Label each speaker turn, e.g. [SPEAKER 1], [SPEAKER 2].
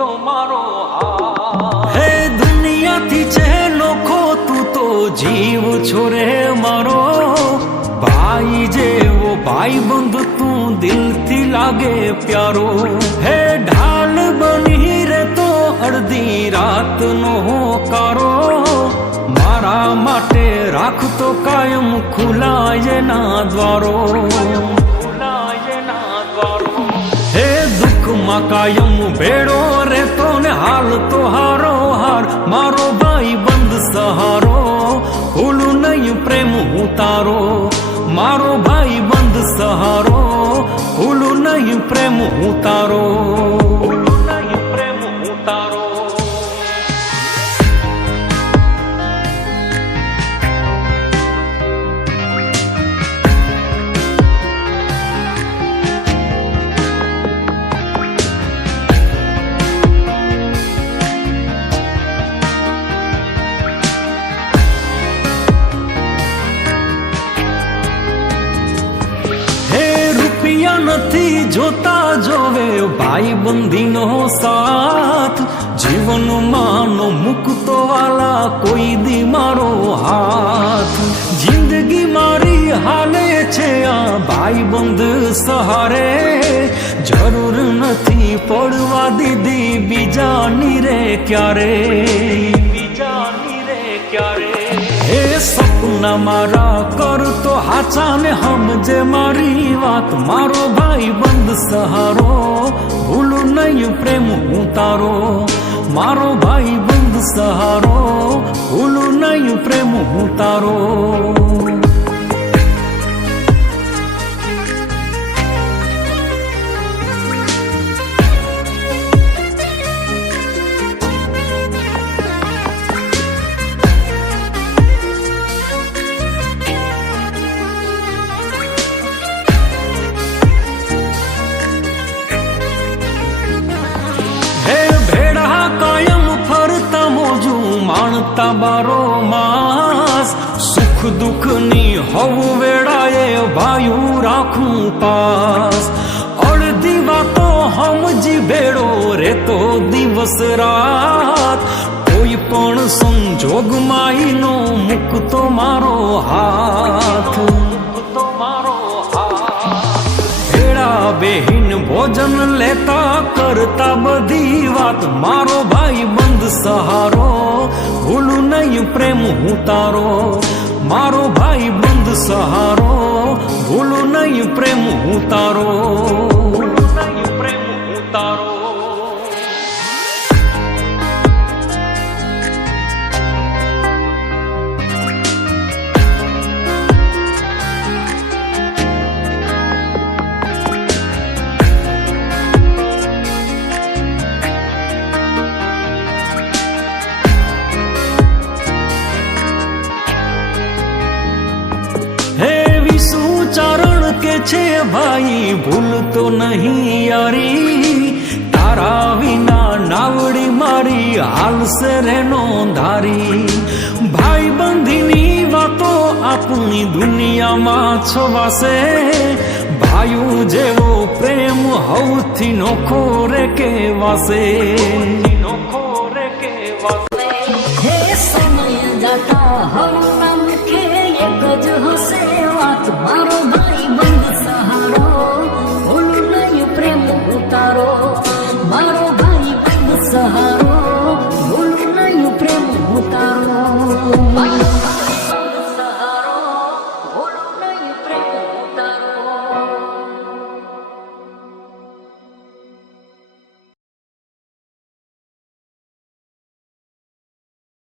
[SPEAKER 1] তোমারও হে দুনিয়াতে চেয়ে লোক তু তো জীব ছোড়ে মারো ভাই যে ও ভাই বন্ধু তু দিল লাগে প্যারো হে ঢাল বনি রে তো অর্ধি রাত নো কারো মারা মাটে রাখ তো কায়ম খুলায় না দ্বারো খুলায় না দ্বারো হে দুঃখ মা কায়ম বেড়ো हाल तो हारो हार मारो भाई बंद सहारो फूलू नहीं प्रेम हूँ तारो मारो भाई बंद सहारो फूलू नहीं प्रेम उतारो जोता जोवे भाई बंदीनो साथ जीवन मानो मुक्तो वाला कोई दी मारो हाथ जिंदगी मारी हाले छे आ भाई बंद सहारे जरूर नथी पड़वा दीदी बीजानी रे क्यारे बीजानी रे क्यारे सपना मारा कर तो हाचाने हम जे मारी बात मारो भाई बंद सहारो भूलू नहीं प्रेम उतारो મારો ભાઈ બંધ સહારો ભૂલું નહીં પ્રેમ હું તારો આવતા બારો માસ સુખ દુઃખ ની વેડા એ ભાયું રાખું પાસ અડધી વાતો હમજી ભેડો રેતો દિવસ રાત કોઈ પણ સંજોગ માઈ નો મુકતો મારો હા बेहिन भोजन लेता करता बधी बात मारो भाई बंद सहारो भूलू नहीं प्रेम हूँ तारो मारो भाई बंद सहारो भूलू नहीं प्रेम हूँ तारो পিছে ভাই ভুল তো নহিয়ারি তারা বিনা নাউড়ি মারি আলসে রেনো ধারি ভাই বন্ধিনি বাত আপনি দুনিয়া মাছ বাসে ভাইও যে ও প্রেম হউথি নখরে কে বাসে নখ